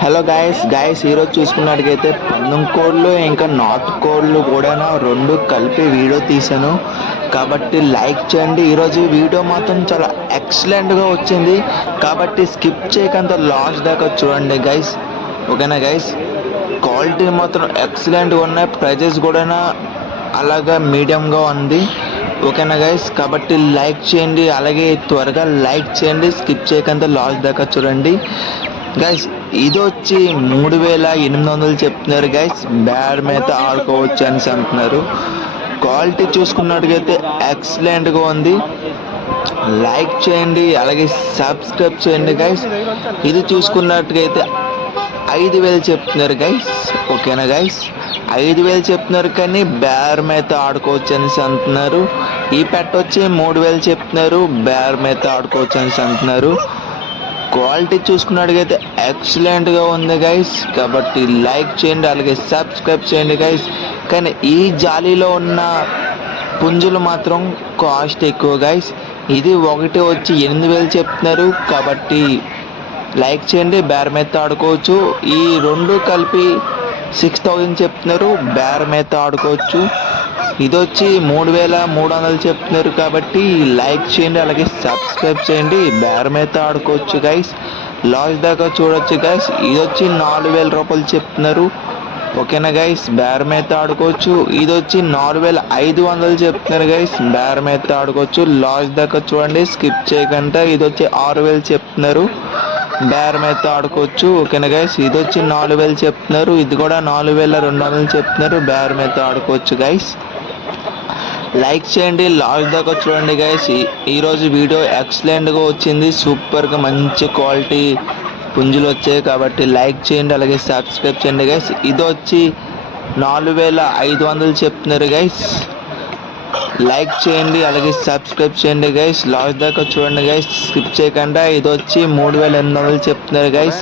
Hello guys ఈరోజు చూసుకున్నట్టుగైతే పందెం కోళ్ళు ఇంకా నాటు కోళ్ళు కూడా రెండు కలిపి వీడియో తీసాను కాబట్టి లైక్ చేయండి. ఈరోజు వీడియో మాత్రం చాలా ఎక్సలెంట్గా వచ్చింది కాబట్టి స్కిప్ చేయకంత లాస్ట్ దాకా చూడండి గైస్. ఓకేనా గైస్, క్వాలిటీ మాత్రం ఎక్సలెంట్గా ఉన్నాయి, ప్రైజెస్ కూడా అలాగా మీడియంగా ఉంది. ఓకేనా గైస్, కాబట్టి లైక్ చేయండి, అలాగే త్వరగా లైక్ చేయండి, స్కిప్ చేయకంత లాస్ట్ దాకా చూడండి గైస్. ఇది వచ్చి 3800 చెప్తున్నారు గైస్. బ్యాడ్ మీద ఆడుకోవచ్చు అని అంటున్నారు. క్వాలిటీ చూసుకున్నట్టుగైతే ఎక్సలెంట్గా ఉంది. లైక్ చేయండి, అలాగే సబ్స్క్రైబ్ చేయండి గైస్. ఇది చూసుకున్నట్టుగైతే 5000 చెప్తున్నారు గైస్. ఓకేనా గైస్, 5000 చెప్తున్నారు కానీ బేర్ మీద ఆడుకోవచ్చు అని అంటున్నారు. ఈ పెట్ట వచ్చి 3000 చెప్తున్నారు, బేర్ మీద ఆడుకోవచ్చు అని అంటున్నారు. క్వాలిటీ చూసుకున్నట్టుగైతే ఎక్సలెంట్గా ఉంది గైస్. కాబట్టి లైక్ చేయండి, అలాగే సబ్స్క్రైబ్ చేయండి గైస్. కానీ ఈ జాలీలో ఉన్న పుంజులు మాత్రం కాస్ట్ ఎక్కువ గైస్. ఇది ఒకటి వచ్చి 8000 చెప్తున్నారు. కాబట్టి లైక్ చేయండి, బేర్ మీద ఆడుకోవచ్చు. ఈ రెండు కలిపి 6000 చెప్తున్నారు, బేర్ మీద ఆడుకోవచ్చు. ఇది వచ్చి 3300 చెప్తున్నారు. కాబట్టి లైక్ చేయండి, అలాగే సబ్స్క్రైబ్ చేయండి, బేర్ మీద ఆడుకోవచ్చు గైస్. లాస్ట్ దాకా చూడొచ్చు గైస్. ఇది వచ్చి 4000 రూపాయలు చెప్తున్నారు. ఓకేనా గైస్, బేర్ మీద ఆడుకోవచ్చు. ఇది వచ్చి 4500 చెప్తున్నారు గైస్, బేర్ మీద ఆడుకోవచ్చు. లాస్ట్ దాకా చూడండి, స్కిప్ చేయకుండా. ఇది వచ్చి 6000 చెప్తున్నారు, బేర్ మీద ఆడుకోవచ్చు. ఓకేనా గైస్, ఇది వచ్చి 4000 చెప్తున్నారు. ఇది కూడా 4200 చెప్తున్నారు, బేర్ మీద ఆడుకోవచ్చు గైస్. లైక్ చేయండి, లాస్ట్ దాకా చూడండి గైస్. ఈరోజు వీడియో ఎక్సలెంట్గా వచ్చింది, సూపర్గా మంచి క్వాలిటీ పుంజులు వచ్చాయి. కాబట్టి లైక్ చేయండి, అలాగే సబ్స్క్రైబ్ చేయండి గైస్. ఇది వచ్చి 4500 చెప్తున్నారు గైస్. లైక్ చేయండి, అలాగే సబ్స్క్రైబ్ చేయండి గైస్. లాస్ట్ దాకా చూడండి గైస్, స్కిప్ చేయకుండా. ఇది వచ్చి 3800 చెప్తున్నారు గైస్,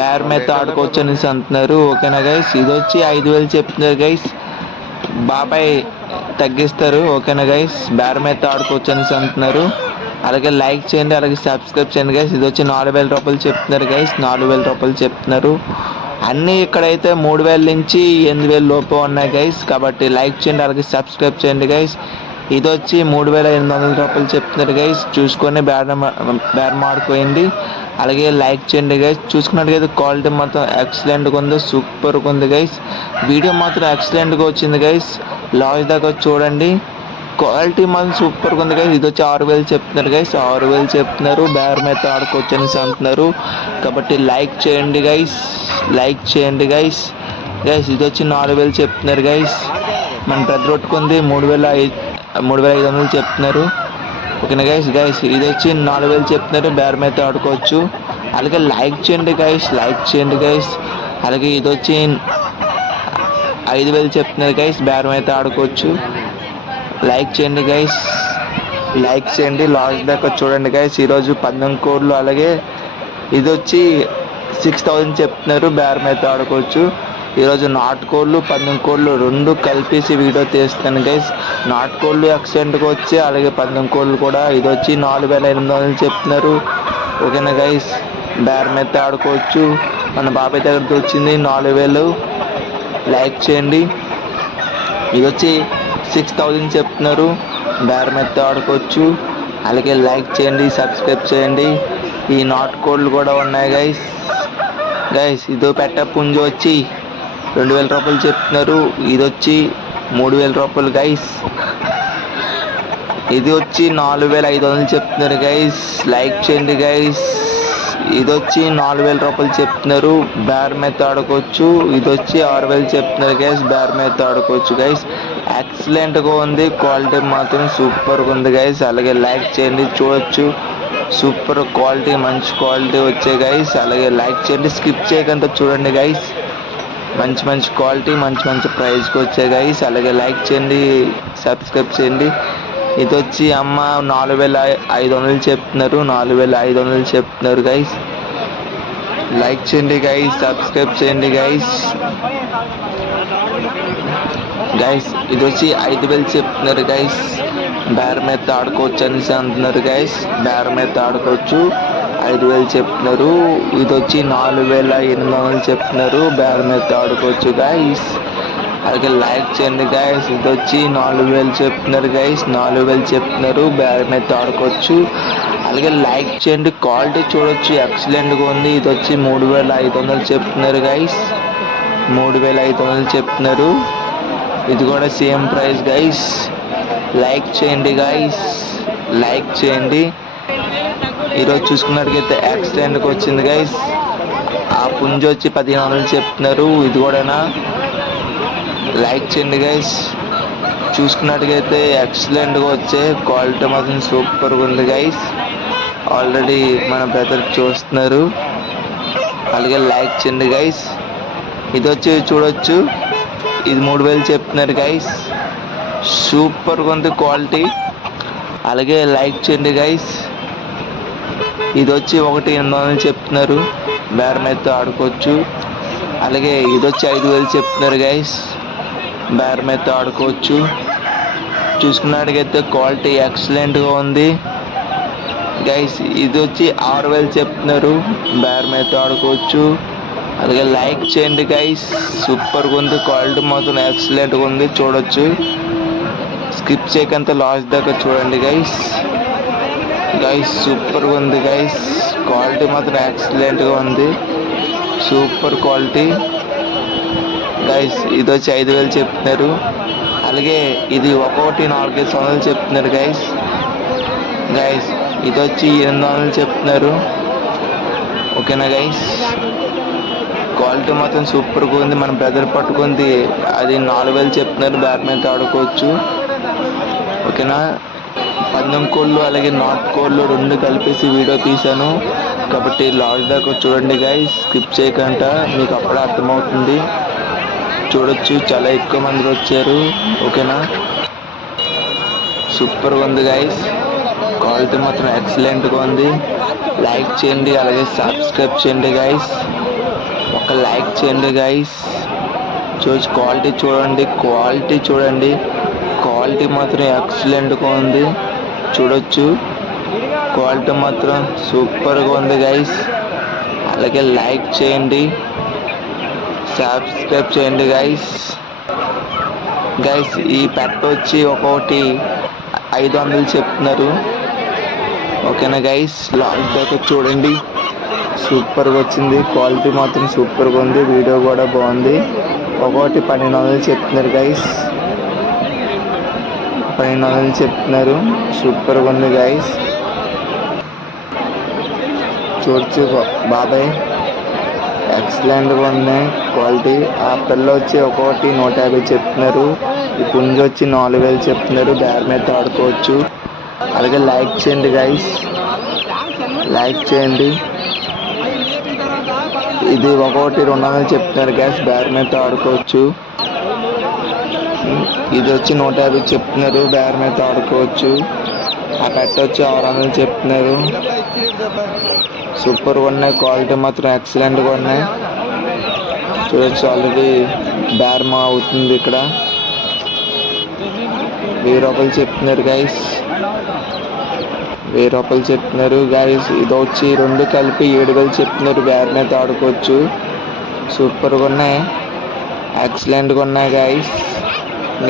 బేర్ మీద ఆడుకోవచ్చు అనేసి అంటున్నారు. ఓకేనా గైస్, ఇది వచ్చి 5000 చెప్తున్నారు గైస్. బాబాయ్ తగ్గిస్తారు. ఓకేనా గైస్, బేర్ మీద ఆడుకోవచ్చు అనేసి అంటున్నారు. అలాగే లైక్ చేయండి, అలాగే సబ్స్క్రైబ్ చేయండి గైస్. ఇది వచ్చి 4000 రూపాయలు చెప్తున్నారు గైస్, 4000 రూపాయలు చెప్తున్నారు. అన్నీ ఇక్కడైతే 3000 నుంచి 8000 లోపు ఉన్నాయి గైస్. కాబట్టి లైక్ చేయండి, అలాగే సబ్స్క్రైబ్ చేయండి గైస్. ఇది వచ్చి 3800 రూపాయలు చెప్తున్నారు గైస్. చూసుకొని బేర్ ఆడుకోండి, అలాగే లైక్ చేయండి గైస్. చూసుకున్నట్టుగా క్వాలిటీ మాత్రం ఎక్సలెంట్గా ఉంది, సూపర్గా ఉంది గైస్. వీడియో మాత్రం ఎక్సలెంట్గా వచ్చింది గైస్. లాస్ట్ దాకా చూడండి, క్వాలిటీ మాత్రం సూపర్గా ఉంది గైస్. ఇది వచ్చి 6000 చెప్తున్నారు గైస్, 6000 చెప్తున్నారు, బేర్ మీద ఆడుకోవచ్చు అనేసి అంటున్నారు. కాబట్టి లైక్ చేయండి గైస్, లైక్ చేయండి గైస్. గైస్ ఇది వచ్చి 4000 చెప్తున్నారు గైస్. మన పెద్ద రొట్టుకుంది 3500 చెప్తున్నారు. ఓకేనా గైస్. ఇది వచ్చి 4000 చెప్తున్నారు, బేర్ మీద ఆడుకోవచ్చు. అలాగే లైక్ చేయండి గైస్, లైక్ చేయండి గైస్. అలాగే ఇది వచ్చి 5000 చెప్తున్నారు గైస్, బేర్ మీద ఆడుకోవచ్చు. లైక్ చేయండి గైస్, లైక్ చేయండి, లాస్ట్ దాకా చూడండి గైస్. ఈరోజు పందెం కోడ్లు, అలాగే ఇది వచ్చి 6000 చెప్తున్నారు, బేర్ మీద ఆడుకోవచ్చు. ఈరోజు నాటుకోళ్ళు పందెం కోళ్ళు రెండు కలిపేసి వీడియో తీస్తాను గైస్. నాటుకోళ్ళు ఎక్సలెంట్గా వచ్చి, అలాగే పందెం కోళ్ళు కూడా. ఇది వచ్చి 4800 చెప్తున్నారు. ఓకేనా గైస్, బేర్ మీద ఆడుకోవచ్చు. మన బాబాయ్ దగ్గరికి వచ్చింది 4000. లైక్ చేయండి. ఇది వచ్చి 6000 చెప్తున్నారు, బేర్ మీద ఆడుకోవచ్చు. అలాగే లైక్ చేయండి, సబ్స్క్రైబ్ చేయండి. ఈ నాటుకోళ్ళు కూడా ఉన్నాయి గైస్. ఇది పెట్ట పుంజు వచ్చి 2000 రూపాయలు చెప్తున్నారు. ఇది వచ్చి 3000 రూపాయలు గైస్. ఇది వచ్చి 4500 చెప్తున్నారు గైస్. లైక్ చేయండి గైస్. ఇది వచ్చి 4000 రూపాయలు చెప్తున్నారు, బేర్ మీద ఆడుకోవచ్చు. ఇది వచ్చి 6000 చెప్తున్నారు గైస్, బేర్ మీద ఆడుకోవచ్చు గైస్. ఎక్సలెంట్గా ఉంది, క్వాలిటీ మాత్రం సూపర్గా ఉంది గైస్. అలాగే లైక్ చేయండి, చూడొచ్చు సూపర్ క్వాలిటీ, మంచి క్వాలిటీ వచ్చాయి గైస్. అలాగే లైక్ చేయండి, స్కిప్ చేయకుండా చూడండి గైస్. మంచి మంచి క్వాలిటీ, మంచి మంచి ప్రైస్కి వచ్చాయి గైస్. అలాగే లైక్ చేయండి, సబ్స్క్రైబ్ చేయండి. ఇది వచ్చి అమ్మ 4500 చెప్తున్నారు, 4500 చెప్తున్నారు గైస్. లైక్ చేయండి గైస్, సబ్స్క్రైబ్ చేయండి గైస్. ఇది వచ్చి 5000 చెప్తున్నారు గైస్, బేర్ మీద ఆడుకోవచ్చు అనేసి అంటున్నారు గైస్. బేర్ మీద ఆడుకోవచ్చు. 5,000 చెప్తున్నారు. ఇది వచ్చి 4,800 చెప్తున్నారు. బేరం అయితే ఆడుకోవచ్చు గైస్. అలాగే లైక్ చేయండి గైస్. ఇది వచ్చి 4,000 చెప్తున్నారు గైస్. 4,000 చెప్తున్నారు. బేరం అయితే ఆడుకోవచ్చు. అలాగే లైక్ చేయండి. క్వాలిటీ చూడొచ్చు, ఎక్సలెంట్గా ఉంది. ఇది వచ్చి 3,500 చెప్తున్నారు గైస్. 3,500 చెప్తున్నారు. ఇది కూడా సేమ్ ప్రైస్ గైస్. లైక్ చేయండి గైస్, లైక్ చేయండి. ఈరోజు చూసుకున్నట్టుకైతే ఎక్సలెంట్గా వచ్చింది గైస్. ఆ పుంజు వచ్చి 1,500 చెప్తున్నారు. ఇది కూడా లైక్ చేయండి గైస్. చూసుకున్నట్టుకైతే ఎక్సలెంట్గా వచ్చే క్వాలిటీ మాత్రం సూపర్గా ఉంది గైస్. ఆల్రెడీ మన బ్రదర్ చూస్తున్నారు. అలాగే లైక్ చేయండి గైస్. ఇది వచ్చి చూడొచ్చు, ఇది 3,000 చెప్తున్నారు గైస్. సూపర్గా ఉంది క్వాలిటీ. అలాగే లైక్ చేయండి గైస్. ఇది వచ్చి 1,800 చెప్తున్నారు. బేరం అయితే ఆడుకోవచ్చు. అలాగే ఇది వచ్చి 5,000 చెప్తున్నారు గైస్. బేరం అయితే ఆడుకోవచ్చు. చూసుకున్నట్టుకైతే క్వాలిటీ ఎక్సలెంట్గా ఉంది గైస్. ఇది వచ్చి 6,000 చెప్తున్నారు. బేరం అయితే ఆడుకోవచ్చు. అలాగే లైక్ చేయండి గైస్. సూపర్గా ఉంది క్వాలిటీ మాత్రం ఎక్సలెంట్గా ఉంది. చూడొచ్చు, స్కిప్ చేయకంత లాస్ట్ దాకా చూడండి గైస్. గైస్ సూపర్గా ఉంది గైస్. క్వాలిటీ మాత్రం ఎక్సలెంట్గా ఉంది. Super quality guys. ఇది వచ్చి 5,000 చెప్తున్నారు. అలాగే ఇది ఒక్కొక్కటి 4,500 చెప్తున్నారు గైస్. గైస్ ఇది వచ్చి 800 చెప్తున్నారు. ఓకేనా గైస్. క్వాలిటీ మాత్రం సూపర్గా ఉంది. మన బ్రదర్ పట్టుకుంది అది 4,000 చెప్తున్నారు. బేరం అయితే ఆడుకోవచ్చు. ఓకేనా. పందెం కోళ్ళు అలాగే నాట్ కోళ్ళు రెండు కలిపేసి వీడియో తీశాను కాబట్టి లాస్ట్ దాకా చూడండి గైస్. స్కిప్ చేయకుండా, మీకు అప్పుడే అర్థమవుతుంది. చూడొచ్చు, చాలా ఎక్కువ మంది వచ్చారు. ఓకేనా. సూపర్గా ఉంది గైస్. క్వాలిటీ మాత్రం ఎక్సలెంట్గా ఉంది. లైక్ చేయండి, అలాగే సబ్స్క్రైబ్ చేయండి గైస్. ఒక లైక్ చేయండి గైస్. క్వాలిటీ చూడండి, క్వాలిటీ చూడండి. క్వాలిటీ మాత్రం ఎక్సలెంట్గా ఉంది. చూడొచ్చు, క్వాలిటీ మాత్రం సూపర్గా ఉంది గైస్. అలాగే లైక్ చేయండి, సబ్స్క్రైబ్ చేయండి గైస్. గైస్ ఈ పెట్ట వచ్చి ఒక్కొక్కటి 500 చెప్తున్నారు. ఓకేనా గైస్. లాస్ట్ దాకా చూడండి. సూపర్గా వచ్చింది. క్వాలిటీ మాత్రం సూపర్గా ఉంది. వీడియో కూడా బాగుంది. ఒక్కొక్కటి 1,200 చెప్తున్నారు గైస్. 1,200 చెప్తున్నారు. సూపర్గా ఉంది గైస్. చూడచ్చు బాబాయ్, ఎక్సలెంట్గా ఉన్నాయి క్వాలిటీ. ఆ పిల్ల వచ్చి ఒక్కొక్కటి 150 చెప్తున్నారు. ఈ పుంజు వచ్చి 4,000 చెప్తున్నారు. బేరం అయితే ఆడుకోవచ్చు. అలాగే లైక్ చేయండి గైస్, లైక్ చేయండి. ఇది ఒక్కొక్కటి 200 చెప్తున్నారు గ్యాస్. బేరం అయితే ఆడుకోవచ్చు. ఇది వచ్చి 150 చెప్తున్నారు. బేరం అయితే ఆడుకోవచ్చు. ఆ పెట్ట వచ్చి 600 చెప్తున్నారు. సూపర్గా ఉన్నాయి. క్వాలిటీ మాత్రం ఎక్సలెంట్గా ఉన్నాయి. చూడొచ్చు, ఆల్రెడీ బేరం అవుతుంది. ఇక్కడ 1,000 రూపాయలు చెప్తున్నారు గైస్. 1,000 రూపాయలు చెప్తున్నారు గైస్. ఇది వచ్చి రెండు కలిపి 7,000 చెప్తున్నారు. బేరం అయితే ఆడుకోవచ్చు. సూపర్గా ఉన్నాయి, ఎక్సలెంట్గా ఉన్నాయి గైస్.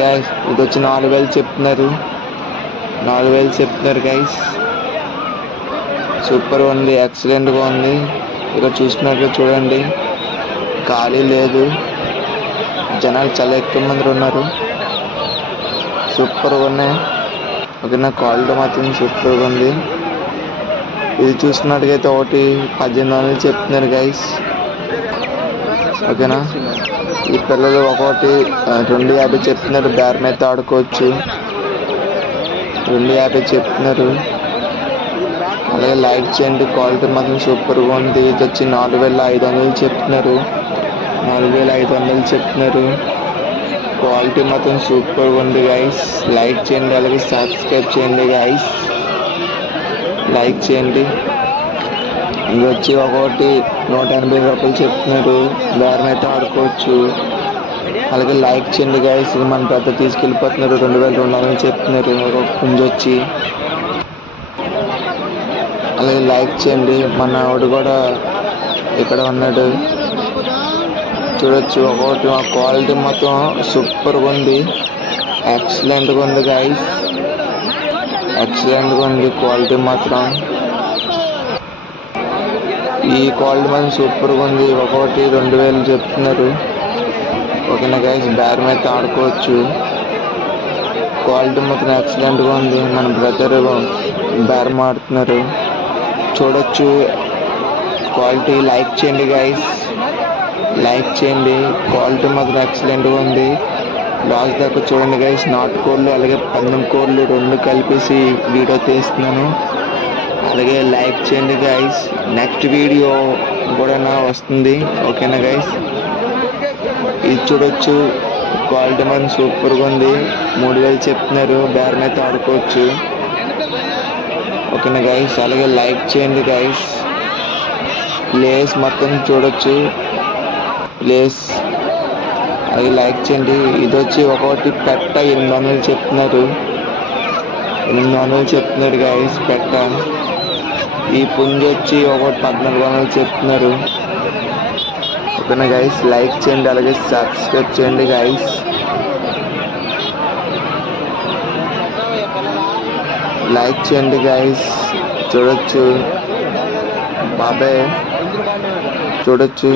గైస్ ఇది వచ్చి 4,000 చెప్తున్నారు. 4,000 చెప్తున్నారు గైస్. సూపర్గా ఉంది, ఎక్సలెంట్గా ఉంది. ఇక్కడ చూసుకున్నట్లు చూడండి, ఖాళీ లేదు. జనాలు చాలా ఎక్కువ మంది ఉన్నారు. సూపర్గా ఉన్నాయి. ఓకేనా. క్వాలిటీ మాత్రం సూపర్గా ఉంది. ఇది చూసుకున్నట్టుగైతే ఒకటి 1,800 చెప్తున్నారు గైస్. ఓకేనా. ఈ పిల్లలు ఒక్కొక్కటి 250 చెప్తున్నారు. బేరం అయితే ఆడుకోవచ్చు. 250 చెప్తున్నారు. అలాగే లైక్ చేయండి. క్వాలిటీ మాత్రం సూపర్గా ఉంది. ఇది వచ్చి 4,500 చెప్తున్నారు. 4,500 చెప్తున్నారు. క్వాలిటీ మాత్రం సూపర్గా ఉంది గైస్. లైక్ చేయండి, అలాగే సబ్స్క్రైబ్ చేయండి గైస్. లైక్ చేయండి. ఇది వచ్చి ఒక్కొక్కటి 180 రూపాయలు చెప్తున్నారు. బేరం అయితే ఆడుకోవచ్చు. అలాగే లైక్ చేయండి గైస్. మన పెద్ద తీసుకెళ్ళిపోతున్నారు. 2,200 చెప్తున్నారు. ఒక పుంజు వచ్చి అలాగే లైక్ చేయండి. మన ఆవిడ కూడా ఇక్కడ ఉన్నాడు, చూడొచ్చు. ఒకటి క్వాలిటీ మొత్తం సూపర్గా ఉంది, ఎక్సలెంట్గా ఉంది గైస్, ఎక్సలెంట్గా ఉంది క్వాలిటీ మాత్రం. ఈ క్వాలిటీ మాత్రం సూపర్గా ఉంది. ఒకటి 2000 చెప్తున్నారు. ఓకేనా గైస్, బేరం అయితే ఆడుకోవచ్చు. క్వాలిటీ మాత్రం ఎక్సలెంట్గా ఉంది. మన బ్రదర్ బేరం ఆడుతున్నారు, చూడొచ్చు క్వాలిటీ. లైక్ చేయండి గైస్, లైక్ చేయండి. క్వాలిటీ మాత్రం ఎక్సలెంట్గా ఉంది. లాస్ట్ దాకా చూడండి గైస్. నాటుకోళ్ళు అలాగే పందెం కోళ్ళు రెండు కలిపేసి వీడియో తీస్తున్నాను. అలాగే లైక్ చేయండి గైస్. నెక్స్ట్ వీడియో కూడా వస్తుంది. ఓకేనా గైస్, ఇది చూడొచ్చు. క్వాలిటీ మాత్రం సూపర్గా ఉంది. 3000 చెప్తున్నారు. బేరం అయితే ఆడుకోవచ్చు. ఓకేనా గైస్, అలాగే లైక్ చేయండి గైస్. ప్లేస్ మొత్తం చూడొచ్చు, ప్లేస్ అలాగే లైక్ చేయండి. ఇది వచ్చి ఒకటి పెట్ట 800 చెప్తున్నారు. 800 చెప్తున్నారు గైస్ పెట్ట. ఈ పుంజు వచ్చి ఒకటి 1400 చెప్తున్నారు. ఓకేనా గైస్, లైక్ చేయండి అలాగే సబ్స్క్రైబ్ చేయండి గైస్. లైక్ చేయండి గైస్. చూడొచ్చు బాబాయ్, చూడొచ్చు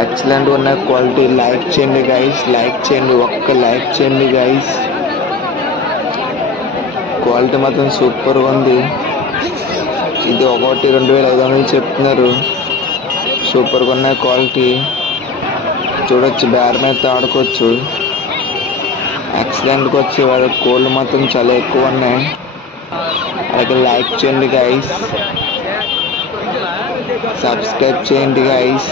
ఎక్సలెంట్ ఉన్న క్వాలిటీ. లైక్ చేయండి గైస్, లైక్ చేయండి, ఒక్క లైక్ చేయండి గైస్. క్వాలిటీ మాత్రం సూపర్గా ఉంది. ఇది ఒకటి 2500 చెప్తున్నారు. సూపర్గా ఉన్నాయి క్వాలిటీ, చూడొచ్చు. బేరం అయితే ఆడుకోవచ్చు. ఎక్సలెంట్గా వచ్చి వాళ్ళ కోళ్ళు మాత్రం చాలా ఎక్కువ ఉన్నాయి. అలాగే లైక్ చేయండి గైస్, సబ్స్క్రైబ్ చేయండి గైస్.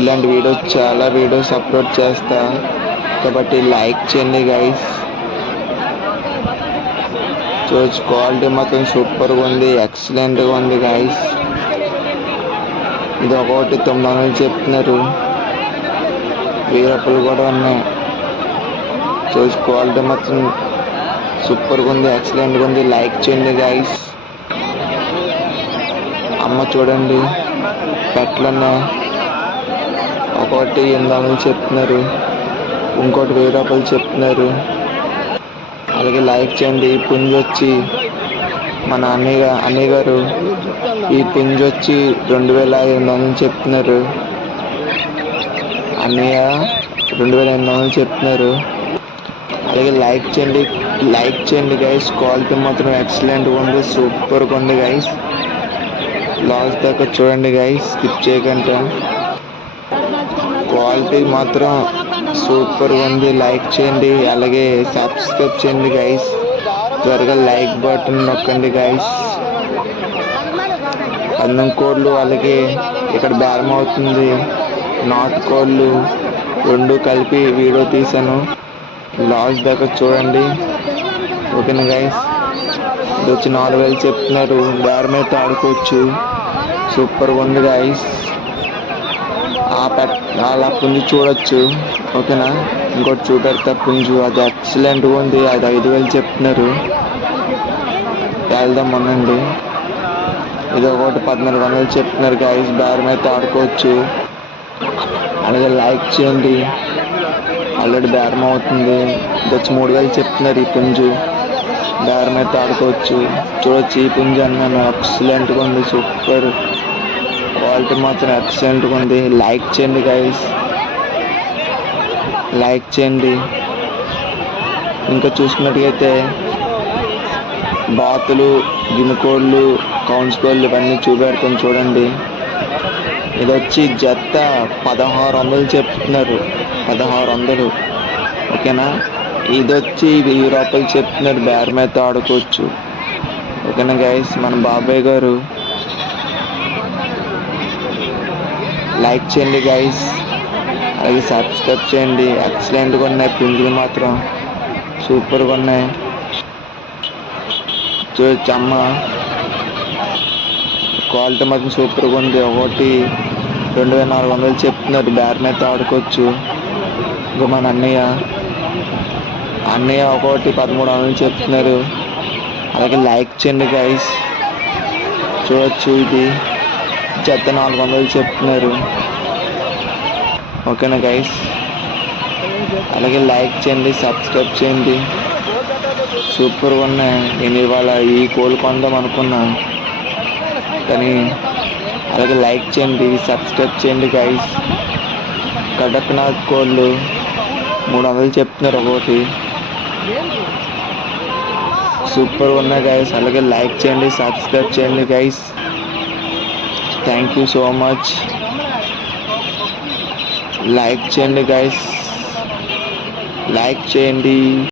ఇలాంటి చాలా వీడియోస్ అప్లోడ్ చేస్తా కాబట్టి లైక్ చేయండి గైస్. చూడొచ్చు క్వాలిటీ మాత్రం సూపర్గా ఉంది, ఎక్సలెంట్గా ఉంది గైస్. ఇది ఒకటి 900 చెప్తున్నారు. 1000 రూపాయలు కూడా ఉన్నాయి. చూసి క్వాలిటీ మాత్రం సూపర్గా ఉంది, ఎక్సలెంట్గా ఉంది. లైక్ చేయండి గైస్. అమ్మ చూడండి పెట్టలున్నాయి. ఒకటి 800 చెప్తున్నారు, ఇంకోటి 1000 రూపాయలు చెప్తున్నారు. అలాగే లైక్ చేయండి. ఈ పుంజు వచ్చి మన అన్నయ్య గారు, ఈ పుంజు వచ్చి 2500 చెప్తున్నారు. అన్నయ్య 2800 చెప్తున్నారు. అలాగే లైక్ చేయండి గైస్. క్వాలిటీ మాత్రం ఎక్సలెంట్గా ఉంది, సూపర్గా ఉంది గైస్. లాస్ట్ దాకా చూడండి గైస్, స్కిప్ చేయకుండా. క్వాలిటీ మాత్రం సూపర్గా ఉంది. లైక్ చేయండి అలాగే సబ్స్క్రైబ్ చేయండి గైస్. త్వరగా లైక్ బటన్ నొక్కండి గైస్. పందెం కోళ్ళు అలాగే ఇక్కడ బేరం అవుతుంది. నాటుకోళ్ళు రెండు కలిపి వీడియో తీసాను, లాస్ట్ దాకా చూడండి. ఓకేనా గైస్, ఇది వచ్చి 4000 చెప్తున్నారు. బేరం అయితే ఆడుకోవచ్చు. సూపర్గా ఉంది గైస్. అలా పుంజు చూడొచ్చు. ఓకేనా, ఇంకోటి చూపెడతా పుంజు, అది ఎక్సలెంట్గా ఉంది. అది 5000 చెప్తున్నారు. వెళ్దాం అనండి. ఇది ఒకటి 1400 చెప్తున్నారు గైస్. బేరం అయితే ఆడుకోవచ్చు. అలాగే లైక్ చేయండి, ఆల్రెడీ బేరం అవుతుంది. ఇది వచ్చి 3000 చెప్తున్నారు. ఈ పుంజు బేరం అయితే ఆడుకోవచ్చు. చూడొచ్చు ఈ పుంజు అన్నాను, ఎక్సలెంట్గా ఉంది, సూపర్ క్వాలిటీ మాత్రం ఎక్సలెంట్గా ఉంది. లైక్ చేయండి గైస్, లైక్ చేయండి. ఇంకా చూసుకున్నట్టుగైతే బాతులు, గిన్నెకోళ్ళు, కౌన్స్ కోళ్ళు ఇవన్నీ చూపెడతాను చూడండి. ఇది వచ్చి జత 1600 చెప్తున్నారు. 1600. ఓకేనా, ఇది వచ్చి 1000 రూపాయలు చెప్తున్నారు. బేరం అయితే ఆడుకోవచ్చు. ఓకేనా గైస్, మన బాబాయ్ గారు. లైక్ చేయండి గైస్, అలాగే సబ్స్క్రైబ్ చేయండి. ఎక్సలెంట్గా ఉన్నాయి పుంజులు మాత్రం, సూపర్గా ఉన్నాయి. చూడొచ్చు అమ్మ, క్వాలిటీ మాత్రం సూపర్గా ఉంది. ఒకటి 2400 చెప్తున్నారు. బేరం అయితే ఆడుకోవచ్చు. ఇంకా మన అన్నయ్య ఒకటి 1300 చెప్తున్నారు. అలాగే లైక్ చేయండి గైస్. చూడొచ్చు, ఇది జత 400 చెప్తున్నారు. ఓకేనా గైస్? అలాగే లైక్ చేయండి, సబ్స్క్రైబ్ చేయండి. సూపర్గా ఉన్నాయి. నేను ఇవాళ ఈ కోళ్ళు కొందాం అనుకున్నా, కానీ అలాగే లైక్ చేయండి, సబ్స్క్రైబ్ చేయండి గైస్. కడక్నాథ్ కోళ్ళు 300 చెప్తున్నారు ఒకటి. సూపర్గా ఉన్నాయి గైస్. అలాగే లైక్ చేయండి, సబ్స్క్రైబ్ చేయండి guys. Thank you so much. Like చేయండి గైస్, లైక్ చేయండి.